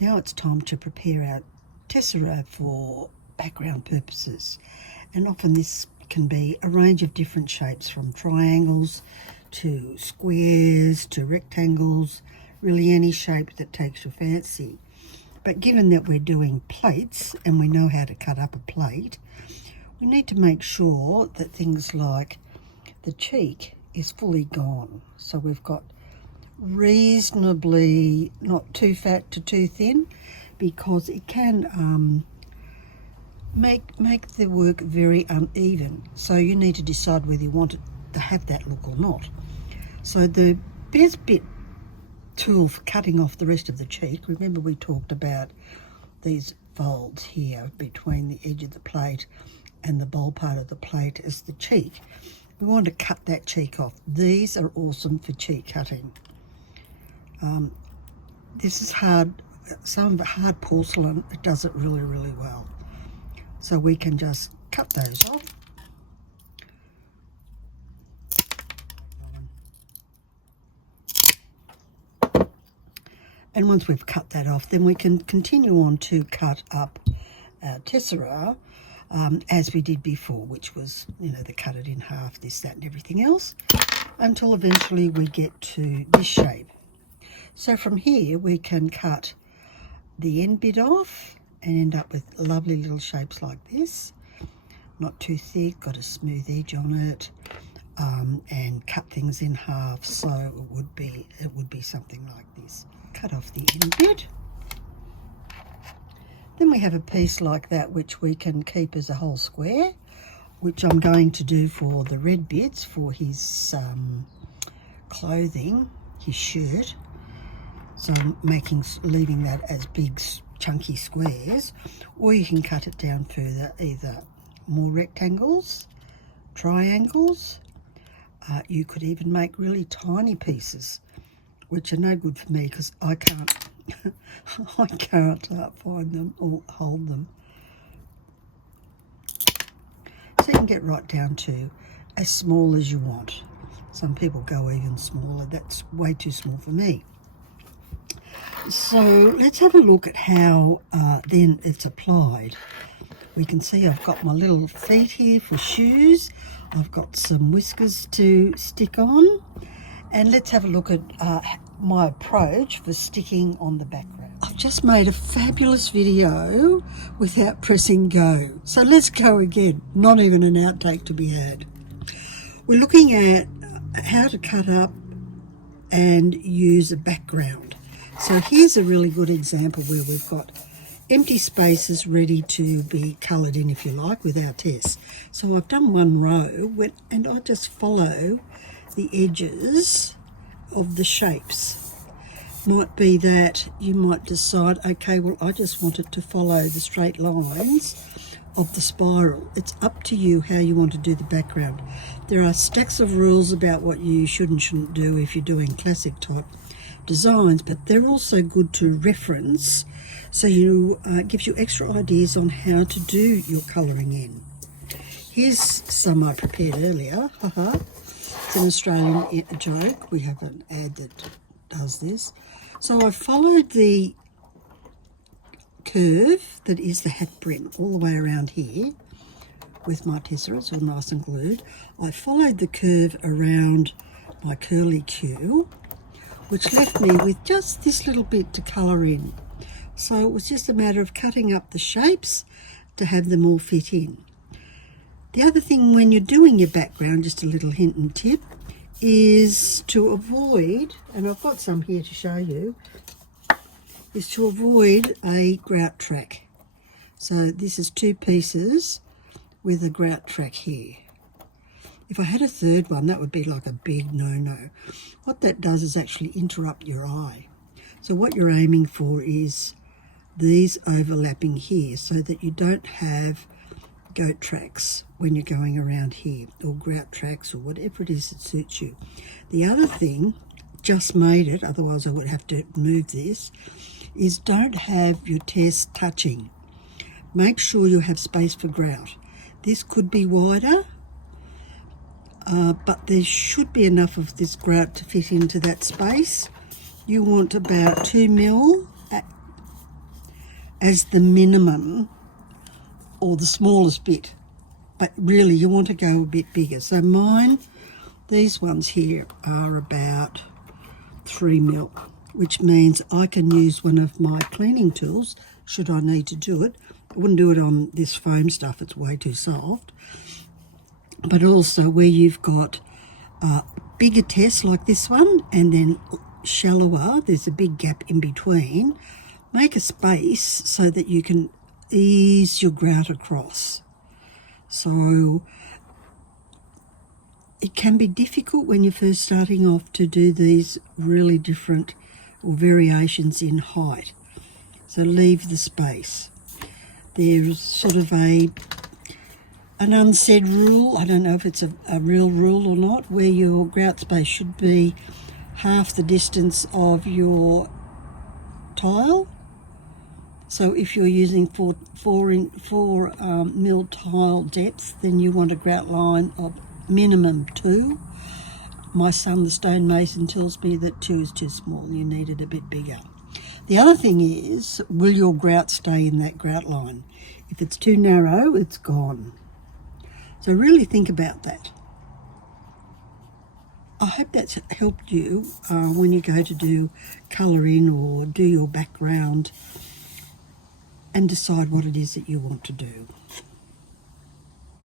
Now it's time to prepare our tesserae for background purposes, and often this can be a range of different shapes, from triangles to squares to rectangles, really any shape that takes your fancy. But given that we're doing plates and we know how to cut up a plate, we need to make sure that things like the cheek is fully gone. So we've got reasonably not too fat to too thin, because it can make the work very uneven. So you need to decide whether you want it to have that look or not. So the best bit tool for cutting off the rest of the cheek, remember we talked about these folds here between the edge of the plate and the bowl part of the plate as the cheek. We want to cut that cheek off. These are awesome for cheek cutting. This is hard, some hard porcelain, it does it really, really well. So we can just cut those off. And once we've cut that off, then we can continue on to cut up our tesserae as we did before, which was, you know, the cut it in half, this, that, and everything else, until eventually we get to this shape. So from here we can cut the end bit off and end up with lovely little shapes like this. Not too thick, got a smooth edge on it, and cut things in half, so it would be something like this. Cut off the end bit. Then we have a piece like that which we can keep as a whole square, which I'm going to do for the red bits for his clothing, his shirt. So I'm leaving that as big chunky squares, or you can cut it down further, either more rectangles, triangles. You could even make really tiny pieces, which are no good for me because I can't I can't find them or hold them. So you can get right down to as small as you want. Some people go even smaller. That's way too small for me. So let's have a look at how then it's applied. We can see I've got my little feet here for shoes. I've got some whiskers to stick on. And let's have a look at my approach for sticking on the background. I've just made a fabulous video without pressing go. So let's go again. Not even an outtake to be had. We're looking at how to cut up and use a background. So here's a really good example where we've got empty spaces ready to be coloured in, if you like, with our test. So I've done one row and I just follow the edges of the shapes. Might be that you might decide, okay, well, I just want it to follow the straight lines of the spiral. It's up to you how you want to do the background. There are stacks of rules about what you should and shouldn't do if you're doing classic type designs, but they're also good to reference, so you gives you extra ideas on how to do your colouring in. Here's some I prepared earlier. It's an Australian joke. We have an ad that does this. So I followed the curve that is the hat brim all the way around here with my tesserae. It's all nice and glued. I followed the curve around my curly Q, which left me with just this little bit to colour in. So it was just a matter of cutting up the shapes to have them all fit in. The other thing when you're doing your background, just a little hint and tip, is to avoid, and I've got some here to show you, is to avoid a grout track. So this is two pieces with a grout track here. If I had a third one, that would be like a big no-no. What that does is actually interrupt your eye. So what you're aiming for is these overlapping here so that you don't have goat tracks when you're going around here, or grout tracks, or whatever it is that suits you. The other thing, just made it, otherwise I would have to move this, is don't have your test touching. Make sure you have space for grout. This could be wider, but there should be enough of this grout to fit into that space. You want about 2 mil as the minimum or the smallest bit, but really you want to go a bit bigger. So mine, these ones here are about 3 mil, which means I can use one of my cleaning tools should I need to do it. I wouldn't do it on this foam stuff, it's way too soft. But also where you've got bigger tests like this one and then shallower, there's a big gap in between, make a space so that you can ease your grout across. So it can be difficult when you're first starting off to do these really different or variations in height. So leave the space. There's sort of an unsaid rule, I don't know if it's a real rule or not, where your grout space should be half the distance of your tile. So if you're using 4 mil tile depth, then you want a grout line of minimum 2. My son, the stonemason, tells me that 2 is too small. You need it a bit bigger. The other thing is, will your grout stay in that grout line? If it's too narrow, it's gone. So really think about that. I hope that's helped you when you go to do colour in or do your background and decide what it is that you want to do.